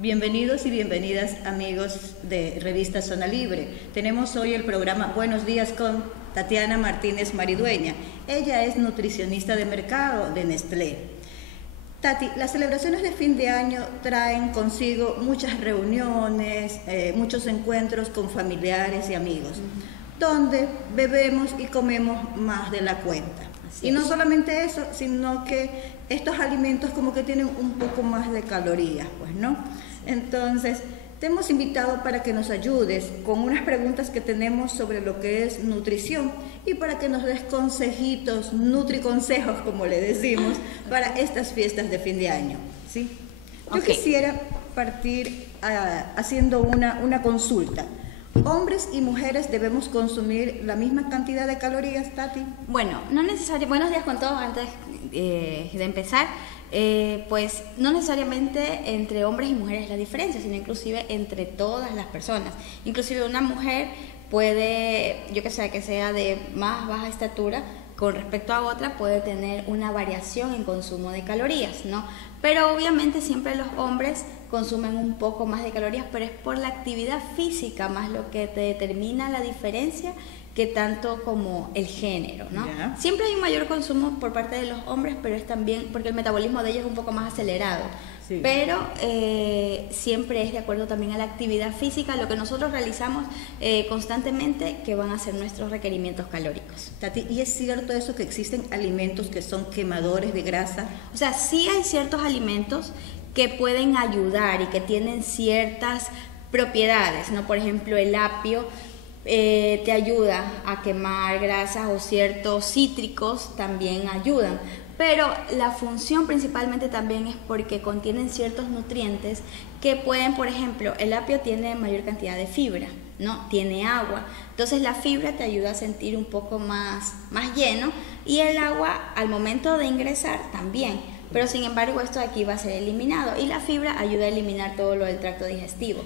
Bienvenidos y bienvenidas amigos de Revista Zona Libre. Tenemos hoy el programa Buenos Días con Tatiana Martínez Maridueña. Ella es nutricionista de mercado de Nestlé. Tati, las celebraciones de fin de año traen consigo muchas reuniones, muchos encuentros con familiares y amigos, donde bebemos y comemos más de la cuenta. Y no solamente eso, sino que estos alimentos como que tienen un poco más de calorías, pues, ¿no? Entonces, te hemos invitado para que nos ayudes con unas preguntas que tenemos sobre lo que es nutrición y para que nos des consejitos, nutriconsejos, como le decimos, para estas fiestas de fin de año, ¿sí? Yo quisiera partir haciendo una consulta. ¿Hombres y mujeres debemos consumir la misma cantidad de calorías, Tati? Bueno, no necesariamente. Buenos días con todos antes de empezar. Pues no necesariamente entre hombres y mujeres la diferencia, sino inclusive entre todas las personas. Inclusive una mujer puede, yo que sé, que sea de más baja estatura, con respecto a otra puede tener una variación en consumo de calorías, ¿no? Pero obviamente siempre los hombres consumen un poco más de calorías, pero es por la actividad física más lo que te determina la diferencia que tanto como el género, ¿no? Yeah. Siempre hay un mayor consumo por parte de los hombres, pero es también porque el metabolismo de ellos es un poco más acelerado. Sí. Pero siempre es de acuerdo también a la actividad física, lo que nosotros realizamos constantemente, que van a ser nuestros requerimientos calóricos. Tati, ¿y es cierto eso que existen alimentos que son quemadores de grasa? O sea, sí hay ciertos alimentos que pueden ayudar y que tienen ciertas propiedades, ¿no? Por ejemplo, el apio te ayuda a quemar grasas, o ciertos cítricos también ayudan. Pero la función principalmente también es porque contienen ciertos nutrientes que pueden, por ejemplo, el apio tiene mayor cantidad de fibra, ¿no? Tiene agua. Entonces la fibra te ayuda a sentir un poco más lleno, y el agua al momento de ingresar también. Pero sin embargo esto de aquí va a ser eliminado, y la fibra ayuda a eliminar todo lo del tracto digestivo.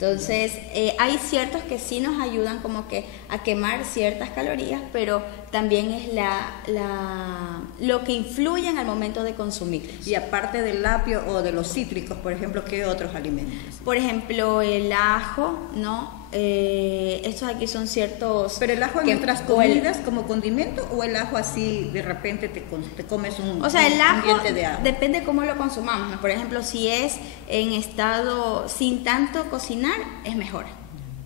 Entonces, hay ciertos que sí nos ayudan como que a quemar ciertas calorías, pero también es lo que influye en el momento de consumirlos. Y aparte del apio o de los cítricos, por ejemplo, ¿qué otros alimentos? Por ejemplo, el ajo, ¿no? Estos aquí son ciertos... ¿Pero el ajo en otras comidas como condimento, o el ajo así de repente te comes un diente de ajo? Depende cómo lo consumamos, ¿no? Por ejemplo, si es en estado sin tanto cocinar, es mejor,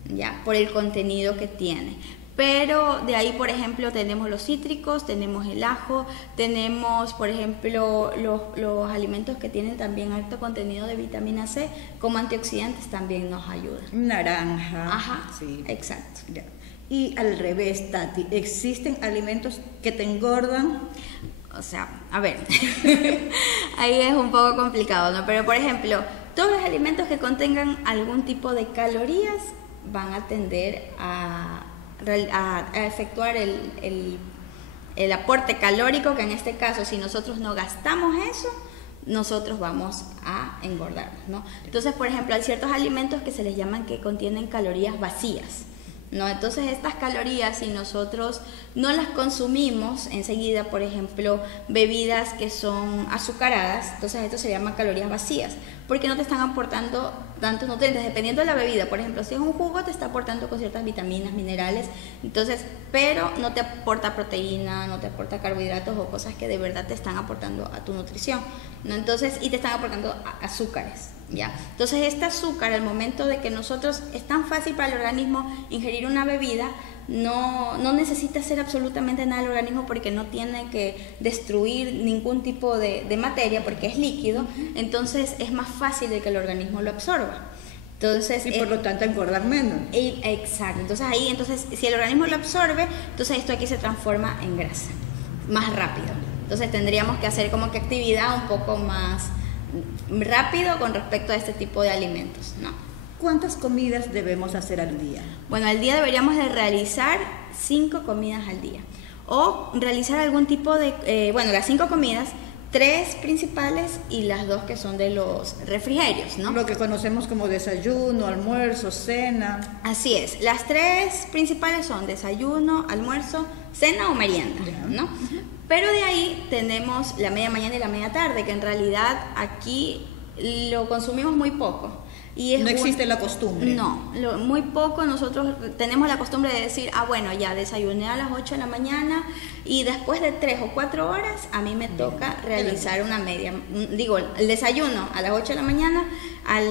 ya, por el contenido que tiene. Pero de ahí, por ejemplo, tenemos los cítricos, tenemos el ajo, tenemos, por ejemplo, los alimentos que tienen también alto contenido de vitamina C, como antioxidantes, también nos ayudan. Naranja. Ajá, sí. Exacto. Ya. Y al revés, Tati, ¿existen alimentos que te engordan? O sea, a ver, ahí es un poco complicado, ¿no? Pero, por ejemplo, todos los alimentos que contengan algún tipo de calorías van a tender a efectuar el aporte calórico, que en este caso, si nosotros no gastamos eso, nosotros vamos a engordarnos, ¿no? Entonces, por ejemplo, hay ciertos alimentos que se les llaman que contienen calorías vacías, ¿no? Entonces, estas calorías, si nosotros no las consumimos enseguida, por ejemplo, bebidas que son azucaradas, entonces esto se llama calorías vacías, porque no te están aportando tantos nutrientes, dependiendo de la bebida. Por ejemplo, si es un jugo, te está aportando con ciertas vitaminas, minerales, entonces, pero no te aporta proteína, no te aporta carbohidratos o cosas que de verdad te están aportando a tu nutrición, ¿no? Entonces, y te están aportando azúcares, ¿ya? Entonces, este azúcar, al momento de que nosotros, es tan fácil para el organismo ingerir una bebida, no necesita hacer absolutamente nada el organismo, porque no tiene que destruir ningún tipo de materia, porque es líquido. Entonces es más fácil de que el organismo lo absorba. Entonces, y por lo tanto engordar menos. Exacto. Entonces si el organismo lo absorbe, entonces esto aquí se transforma en grasa más rápido. Entonces tendríamos que hacer como que actividad un poco más rápido con respecto a este tipo de alimentos, ¿no? ¿Cuántas comidas debemos hacer al día? Bueno, al día deberíamos de realizar 5 comidas al día. O realizar algún tipo de, las 5 comidas, 3 principales y las 2 que son de los refrigerios, ¿no? Lo que conocemos como desayuno, almuerzo, cena. Así es. Las 3 principales son desayuno, almuerzo, cena o merienda, ¿no? Pero de ahí tenemos la media mañana y la media tarde, que en realidad aquí lo consumimos muy poco. Y no existe la costumbre. No, muy poco nosotros tenemos la costumbre de decir, bueno, ya desayuné a las 8 de la mañana y después de 3 o 4 horas a mí me toca realizar una media, digo, el desayuno a las 8 de la mañana,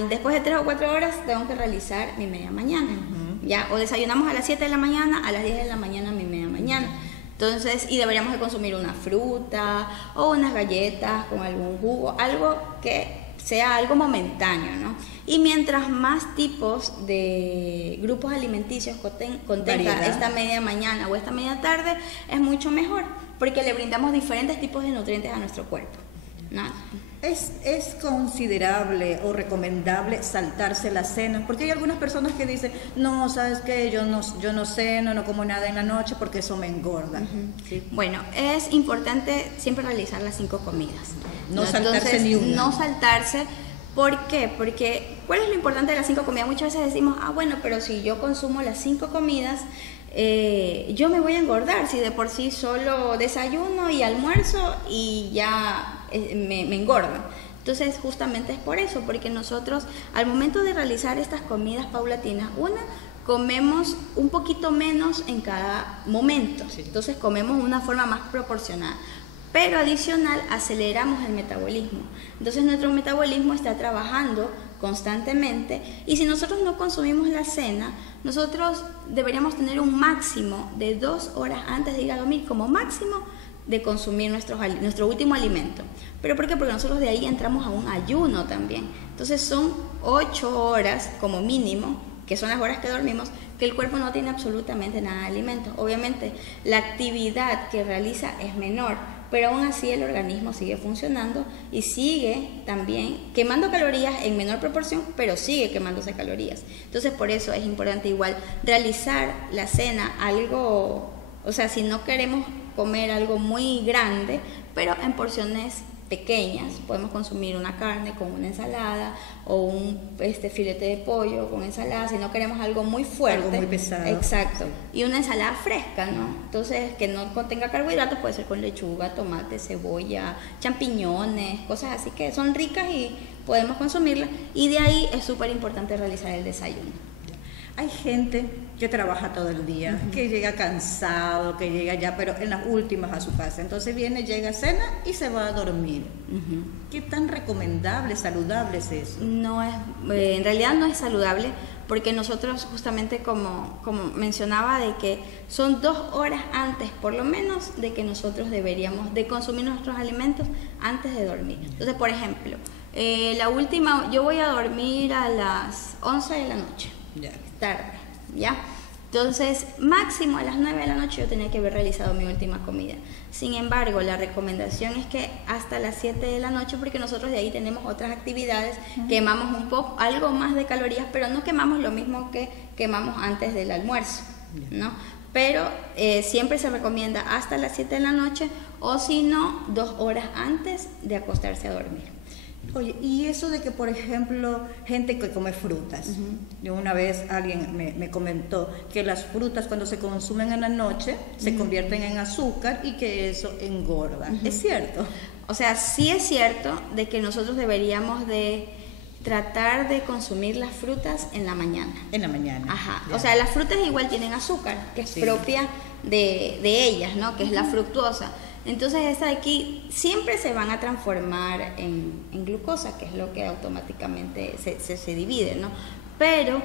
después de 3 o 4 horas tengo que realizar mi media mañana, ya, o desayunamos a las 7 de la mañana, a las 10 de la mañana mi media mañana. Entonces, y deberíamos de consumir una fruta o unas galletas con algún jugo, algo que sea algo momentáneo, ¿no? Y mientras más tipos de grupos alimenticios contenga esta media mañana o esta media tarde, es mucho mejor, porque le brindamos diferentes tipos de nutrientes a nuestro cuerpo, ¿no? ¿Es considerable o recomendable saltarse la cena? Porque hay algunas personas que dicen, no, ¿sabes qué? Yo no ceno, no como nada en la noche porque eso me engorda. ¿Sí? Bueno, es importante siempre realizar las 5 comidas. No saltarse ni una. No saltarse. ¿Por qué? Porque, ¿cuál es lo importante de las 5 comidas? Muchas veces decimos, bueno, pero si yo consumo las 5 comidas, yo me voy a engordar, si de por sí solo desayuno y almuerzo y ya me engordo. Entonces justamente es por eso, porque nosotros al momento de realizar estas comidas paulatinas, comemos un poquito menos en cada momento, entonces comemos de una forma más proporcionada, pero adicional aceleramos el metabolismo, entonces nuestro metabolismo está trabajando constantemente y si nosotros no consumimos la cena, nosotros deberíamos tener un máximo de 2 horas antes de ir a dormir como máximo de consumir nuestro último alimento. ¿Pero por qué? Porque nosotros de ahí entramos a un ayuno también. Entonces son 8 horas como mínimo, que son las horas que dormimos, que el cuerpo no tiene absolutamente nada de alimento. Obviamente la actividad que realiza es menor, pero aún así el organismo sigue funcionando y sigue también quemando calorías en menor proporción, pero sigue quemándose calorías. Entonces por eso es importante igual realizar la cena algo, o sea, si no queremos comer algo muy grande, pero en porciones pequeñas, podemos consumir una carne con una ensalada o un filete de pollo con ensalada, si no queremos algo muy fuerte, algo muy pesado. Exacto, y una ensalada fresca, ¿no? Entonces que no contenga carbohidratos, puede ser con lechuga, tomate, cebolla, champiñones, cosas así que son ricas y podemos consumirlas, y de ahí es súper importante realizar el desayuno. Hay gente que trabaja todo el día, que llega cansado, que llega ya, pero en las últimas a su casa. Entonces viene, llega a cena y se va a dormir. ¿Qué tan recomendable, saludable es eso? No es, en realidad no es saludable, porque nosotros justamente como mencionaba, de que son 2 horas antes por lo menos de que nosotros deberíamos de consumir nuestros alimentos antes de dormir. Entonces, por ejemplo, la última, yo voy a dormir a las 11 de la noche. Tarde, ¿ya? Entonces, máximo a las 9 de la noche yo tenía que haber realizado mi última comida. Sin embargo, la recomendación es que hasta las 7 de la noche, porque nosotros de ahí tenemos otras actividades, quemamos un poco, algo más de calorías, pero no quemamos lo mismo que quemamos antes del almuerzo, ¿no? Pero siempre se recomienda hasta las 7 de la noche, o si no, 2 horas antes de acostarse a dormir. Oye, y eso de que, por ejemplo, gente que come frutas. Yo una vez alguien me comentó que las frutas cuando se consumen en la noche se convierten en azúcar y que eso engorda. ¿Es cierto? O sea, sí es cierto de que nosotros deberíamos de tratar de consumir las frutas en la mañana. En la mañana. Ajá. O sea, las frutas igual tienen azúcar, que es propia de ellas, ¿no? Que es la fructuosa. Entonces esta de aquí siempre se van a transformar en glucosa, que es lo que automáticamente se divide, ¿no? Pero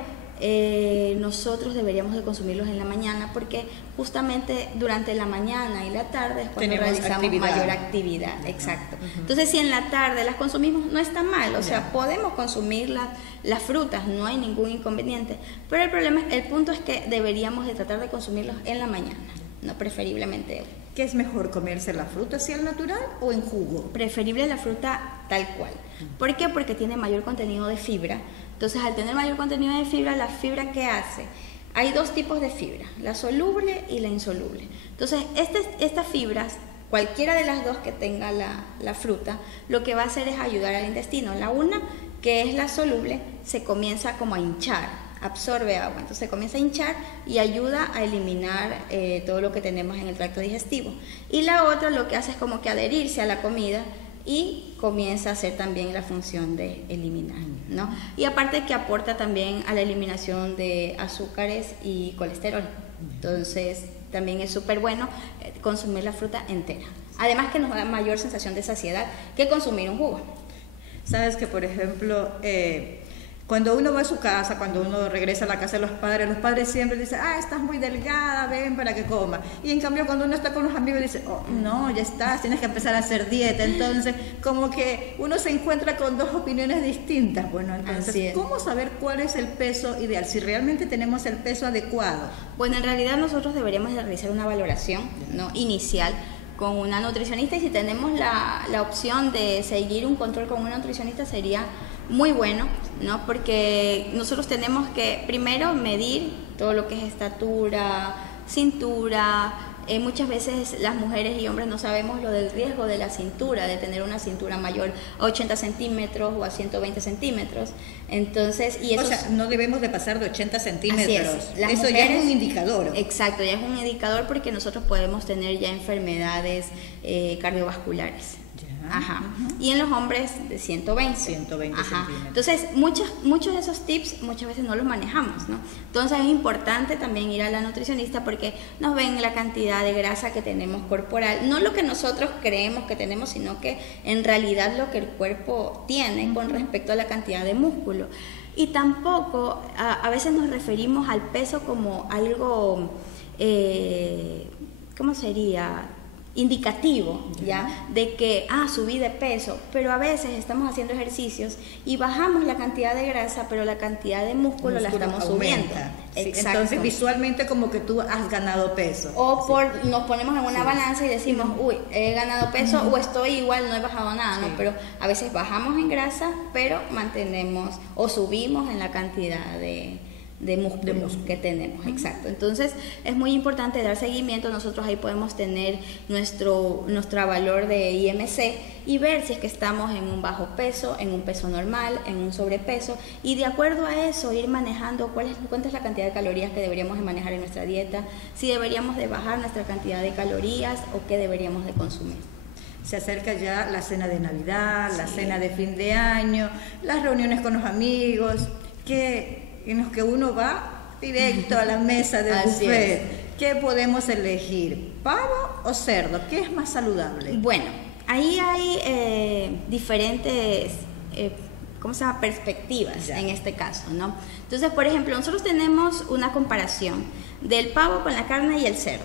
nosotros deberíamos de consumirlos en la mañana, porque justamente durante la mañana y la tarde es cuando realizamos mayor actividad. Exacto. Entonces si en la tarde las consumimos, no está mal, o sea, podemos consumir las frutas, no hay ningún inconveniente, pero el punto es que deberíamos de tratar de consumirlos en la mañana, no preferiblemente. ¿Qué es mejor, comerse la fruta así al natural o en jugo? Preferible la fruta tal cual. ¿Por qué? Porque tiene mayor contenido de fibra. Entonces, al tener mayor contenido de fibra, ¿la fibra qué hace? Hay 2 tipos de fibra, la soluble y la insoluble. Entonces, estas fibras, cualquiera de las 2 que tenga la fruta, lo que va a hacer es ayudar al intestino. La una, que es la soluble, se comienza como a hinchar, absorbe agua, entonces se comienza a hinchar y ayuda a eliminar todo lo que tenemos en el tracto digestivo. Y la otra lo que hace es como que adherirse a la comida y comienza a hacer también la función de eliminar, ¿no? Y aparte que aporta también a la eliminación de azúcares y colesterol. Entonces también es súper bueno consumir la fruta entera. Además que nos da mayor sensación de saciedad que consumir un jugo. Sabes que, por ejemplo, cuando uno va a su casa, cuando uno regresa a la casa de los padres siempre dicen, estás muy delgada, ven para que coma. Y en cambio cuando uno está con los amigos dice, no, ya estás, tienes que empezar a hacer dieta. Entonces, como que uno se encuentra con dos opiniones distintas. Bueno, entonces, ¿cómo saber cuál es el peso ideal? Si realmente tenemos el peso adecuado. Bueno, en realidad nosotros deberíamos de realizar una valoración, ¿no?, inicial con una nutricionista, y si tenemos la opción de seguir un control con una nutricionista sería muy bueno, ¿no? Porque nosotros tenemos que primero medir todo lo que es estatura, cintura. Muchas veces las mujeres y hombres no sabemos lo del riesgo de la cintura, de tener una cintura mayor a 80 centímetros o a 120 centímetros. Entonces, o sea, no debemos de pasar de 80 centímetros. Las Eso mujeres, ya es un indicador. Exacto, ya es un indicador porque nosotros podemos tener ya enfermedades cardiovasculares. Ajá. Y en los hombres de 120 centímetros. Entonces muchos de esos tips muchas veces no los manejamos, ¿no? Entonces es importante también ir a la nutricionista porque nos ven la cantidad de grasa que tenemos corporal, no lo que nosotros creemos que tenemos, sino que en realidad lo que el cuerpo tiene con respecto a la cantidad de músculo. Y tampoco a veces nos referimos al peso como algo, ¿cómo sería?, indicativo, ¿ya?, de que subí de peso, pero a veces estamos haciendo ejercicios y bajamos la cantidad de grasa, pero la cantidad de músculo la estamos subiendo. Sí, entonces visualmente como que tú has ganado peso. O nos ponemos en una balanza y decimos, he ganado peso, o estoy igual, no he bajado nada, ¿no? Pero a veces bajamos en grasa, pero mantenemos o subimos en la cantidad de músculo que tenemos. Exacto. Entonces es muy importante dar seguimiento. Nosotros ahí podemos tener nuestro valor de IMC y ver si es que estamos en un bajo peso, en un peso normal, en un sobrepeso, y de acuerdo a eso ir manejando cuánta es la cantidad de calorías que deberíamos de manejar en nuestra dieta, si deberíamos de bajar nuestra cantidad de calorías o qué deberíamos de consumir. Se acerca ya la cena de Navidad, la cena de fin de año, las reuniones con los amigos, en los que uno va directo a la mesa del buffet. ¿Qué podemos elegir? ¿Pavo o cerdo? ¿Qué es más saludable? Bueno, ahí hay diferentes perspectivas en este caso, ¿no? Entonces, por ejemplo, nosotros tenemos una comparación del pavo con la carne y el cerdo.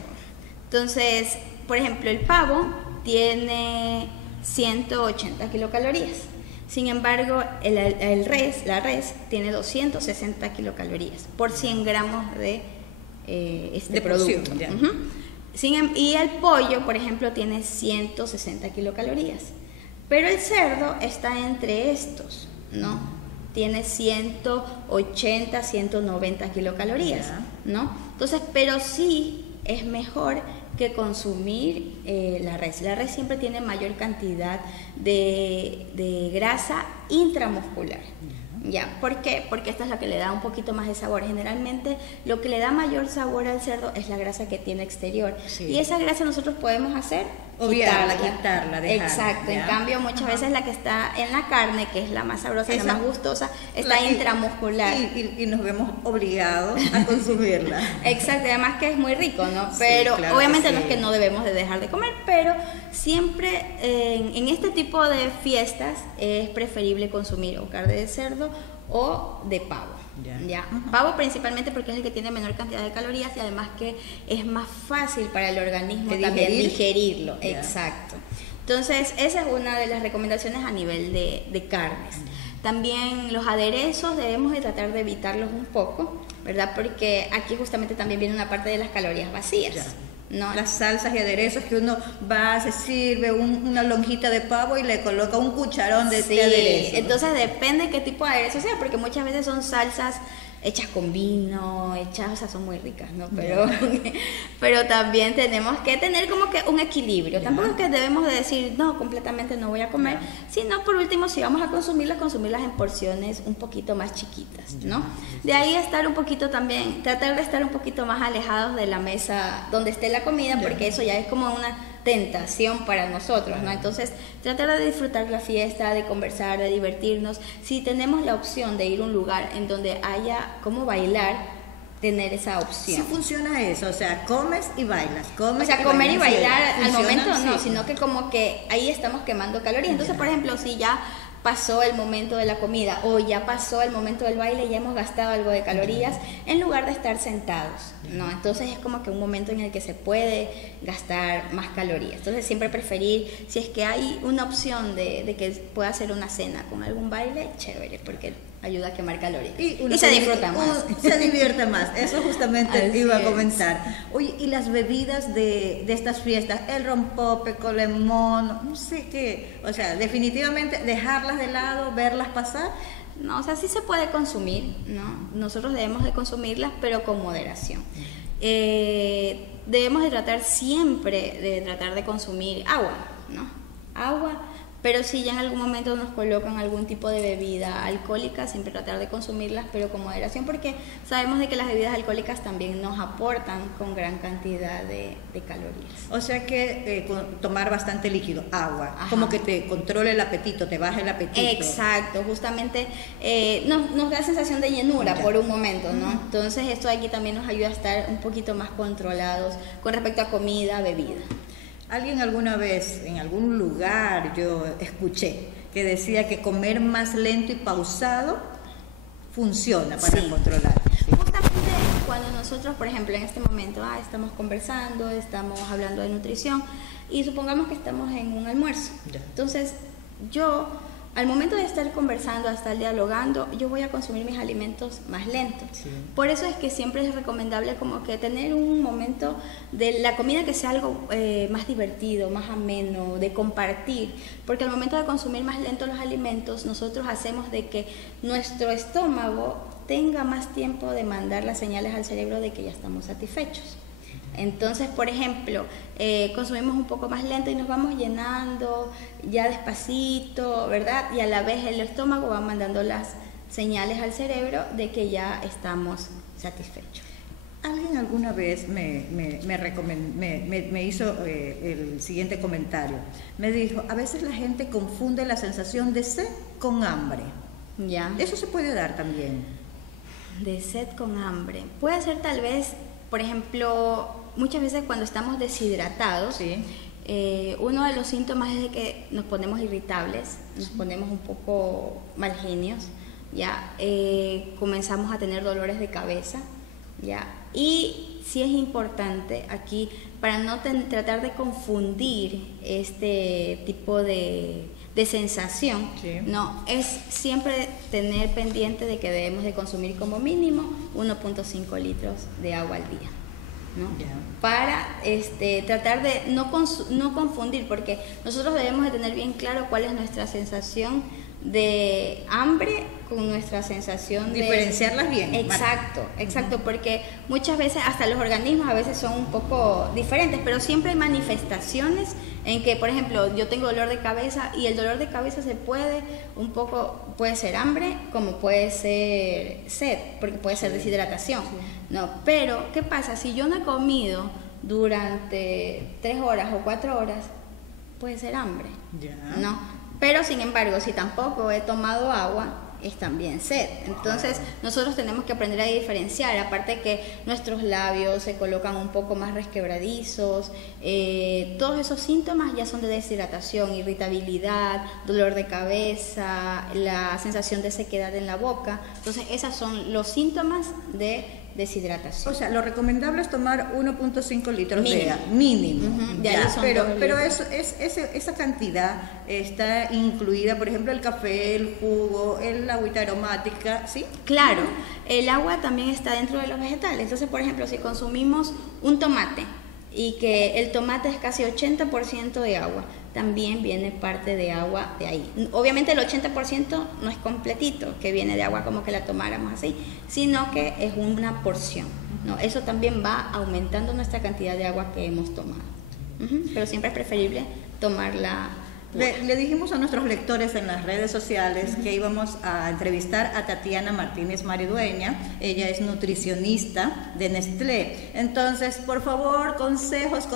Entonces, por ejemplo, el pavo tiene 180 kilocalorías. Sin embargo, la res tiene 260 kilocalorías por 100 gramos de producto. Y el pollo, por ejemplo, tiene 160 kilocalorías. Pero el cerdo está entre estos, ¿no? Tiene 180, 190 kilocalorías, ¿no? Entonces, pero sí es mejor que consumir la res. La res siempre tiene mayor cantidad de grasa intramuscular. ¿Ya? ¿Por qué? Porque esta es la que le da un poquito más de sabor. Generalmente lo que le da mayor sabor al cerdo es la grasa que tiene exterior. Y esa grasa nosotros podemos hacer quitarla, dejarla. Exacto. ¿Ya? En cambio, muchas veces la que está en la carne, que es la más sabrosa, la más gustosa, está intramuscular. Y nos vemos obligados a consumirla. Exacto, además que es muy rico, ¿no? Pero claro, obviamente no es que no debemos de dejar de comer, pero siempre en este tipo de fiestas es preferible consumir o carne de cerdo o de pavo. ¿Ya? Pavo principalmente porque es el que tiene menor cantidad de calorías y además que es más fácil para el organismo también digerirlo. Exacto. Entonces esa es una de las recomendaciones a nivel de carnes. También los aderezos debemos de tratar de evitarlos un poco, ¿verdad? Porque aquí justamente también viene una parte de las calorías vacías. ¿No? Las salsas y aderezos que uno va, se sirve una lonjita de pavo y le coloca un cucharón de aderezo. Entonces depende qué tipo de aderezo sea, porque muchas veces son salsas hechas con vino, o sea, son muy ricas, ¿no? Pero también tenemos que tener como que un equilibrio. Tampoco es que debemos de decir, no, completamente no voy a comer, sino por último, si vamos a consumirlas en porciones un poquito más chiquitas, ¿no? De ahí estar un poquito también, tratar de estar un poquito más alejados de la mesa donde esté la comida, porque eso ya es como tentación para nosotros, ¿no? Entonces, tratar de disfrutar la fiesta, de conversar, de divertirnos. Si tenemos la opción de ir a un lugar en donde haya como bailar, tener esa opción. Sí funciona eso, o sea, comes y bailas. O sea, comer y bailar al momento no, sí, sino que como que ahí estamos quemando calorías. Entonces, por ejemplo, si ya pasó el momento de la comida o ya pasó el momento del baile, ya hemos gastado algo de calorías en lugar de estar sentados, ¿no? Entonces es como que un momento en el que se puede gastar más calorías. Entonces siempre preferir, si es que hay una opción de que pueda hacer una cena con algún baile, chévere, porque ayuda a quemar calorías y se disfruta más. Se divierte más, eso justamente iba a es. comentar. Oye, y las bebidas de estas fiestas, el rompope con limón, no sé qué, o sea, definitivamente dejarlas de lado, verlas pasar. No, o sea, sí se puede consumir, ¿no? Nosotros debemos de consumirlas, pero con moderación. Debemos de tratar siempre de consumir agua, ¿no? Agua. Pero si ya en algún momento nos colocan algún tipo de bebida alcohólica, siempre tratar de consumirlas, pero con moderación, porque sabemos de que las bebidas alcohólicas también nos aportan con gran cantidad de calorías. O sea que tomar bastante líquido, agua, Ajá. como que te controle el apetito, te baje el apetito. Exacto, justamente nos da sensación de llenura por un momento, ¿no? Entonces esto aquí también nos ayuda a estar un poquito más controlados con respecto a comida, bebida. Alguien alguna vez, en algún lugar, yo escuché que decía que comer más lento y pausado funciona para controlar. Sí. Justamente cuando nosotros, por ejemplo, en este momento estamos conversando, estamos hablando de nutrición y supongamos que estamos en un almuerzo. Ya. Entonces, yo, al momento de estar conversando, de estar dialogando, yo voy a consumir mis alimentos más lentos. Sí. Por eso es que siempre es recomendable como que tener un momento de la comida que sea algo más divertido, más ameno, de compartir, porque al momento de consumir más lento los alimentos, nosotros hacemos de que nuestro estómago tenga más tiempo de mandar las señales al cerebro de que ya estamos satisfechos. Entonces, por ejemplo, consumimos un poco más lento y nos vamos llenando ya despacito, ¿verdad? Y a la vez el estómago va mandando las señales al cerebro de que ya estamos satisfechos. Alguien alguna vez me hizo el siguiente comentario. Me dijo, a veces la gente confunde la sensación de sed con hambre. ¿Ya? Eso se puede dar también. De sed con hambre. Puede ser tal vez, por ejemplo, muchas veces cuando estamos deshidratados, Sí. Uno de los síntomas es de que nos ponemos irritables, nos ponemos un poco mal genios, ¿ya? Comenzamos a tener dolores de cabeza, ¿ya? Y sí es importante aquí, para no tratar de confundir este tipo de sensación, Sí. no, es siempre tener pendiente de que debemos de consumir como mínimo 1.5 litros de agua al día, ¿no? Ya. Para tratar de no confundir, porque nosotros debemos de tener bien claro cuál es nuestra sensación de hambre con nuestra sensación de... Diferenciarlas bien. Exacto, porque muchas veces hasta los organismos a veces son un poco diferentes, pero siempre hay manifestaciones en que, por ejemplo, yo tengo dolor de cabeza y el dolor de cabeza puede ser hambre como puede ser sed, porque puede ser deshidratación, ¿no? Pero, ¿qué pasa? Si yo no he comido durante 3 horas o 4 horas, puede ser hambre, Ya. ¿no? Pero sin embargo, si tampoco he tomado agua, es también sed. Entonces nosotros tenemos que aprender a diferenciar, aparte que nuestros labios se colocan un poco más resquebradizos, todos esos síntomas ya son de deshidratación, irritabilidad, dolor de cabeza, la sensación de sequedad en la boca. Entonces esos son los síntomas de deshidratación. O sea, lo recomendable es tomar 1.5 litros Mínimo. de agua, mínimo. Ujú, Ya, pero litros. esa cantidad está incluida, por ejemplo, el café, el jugo, el agüita aromática, ¿sí? Claro, el agua también está dentro de los vegetales. Entonces, por ejemplo, si consumimos un tomate y que el tomate es casi 80% de agua, también viene parte de agua de ahí. Obviamente el 80% no es completito, que viene de agua como que la tomáramos así, sino que es una porción, ¿no? Eso también va aumentando nuestra cantidad de agua que hemos tomado. Pero siempre es preferible tomarla Le dijimos a nuestros lectores en las redes sociales que íbamos a entrevistar a Tatiana Martínez Maridueña. Ella es nutricionista de Nestlé. Entonces, por favor, consejos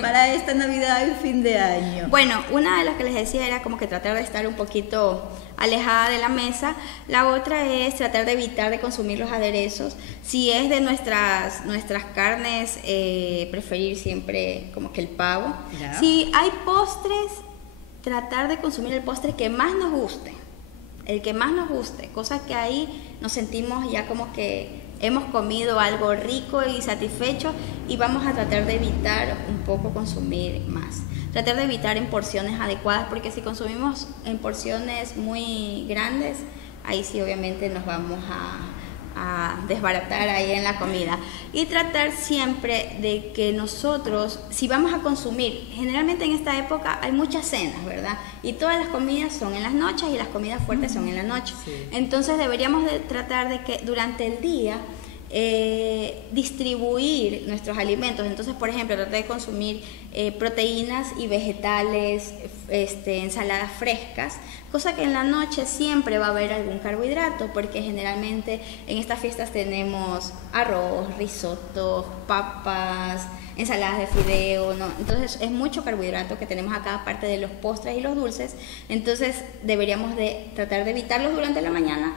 para esta Navidad y fin de año. Bueno, una de las que les decía era como que tratar de estar un poquito alejada de la mesa. La otra es tratar de evitar de consumir los aderezos. Si es de nuestras carnes, preferir siempre como que el pavo. Ya. Si hay postres, tratar de consumir el postre que más nos guste, el que más nos guste, cosa que ahí nos sentimos ya como que hemos comido algo rico y satisfecho, y vamos a tratar de evitar un poco consumir más. Tratar de evitar en porciones adecuadas, porque si consumimos en porciones muy grandes, ahí sí obviamente nos vamos a desbaratar ahí en la comida. Y tratar siempre de que nosotros, si vamos a consumir, generalmente en esta época hay muchas cenas, ¿verdad? Y todas las comidas son en las noches y las comidas fuertes son en la noche. Sí. Entonces deberíamos de tratar de que durante el día distribuir nuestros alimentos. Entonces, por ejemplo, tratar de consumir proteínas y vegetales, ensaladas frescas, cosa que en la noche siempre va a haber algún carbohidrato, porque generalmente en estas fiestas tenemos arroz, risotto, papas, ensaladas de fideo, ¿no? Entonces es mucho carbohidrato que tenemos acá, aparte de los postres y los dulces. Entonces deberíamos de tratar de evitarlos durante la mañana.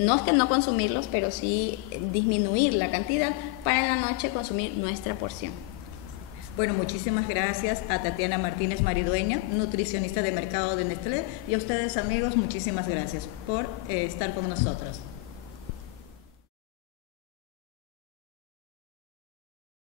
No es que no consumirlos, pero sí disminuir la cantidad para en la noche consumir nuestra porción. Bueno, muchísimas gracias a Tatiana Martínez Maridueña, nutricionista de mercado de Nestlé, y a ustedes, amigos, muchísimas gracias por estar con nosotros.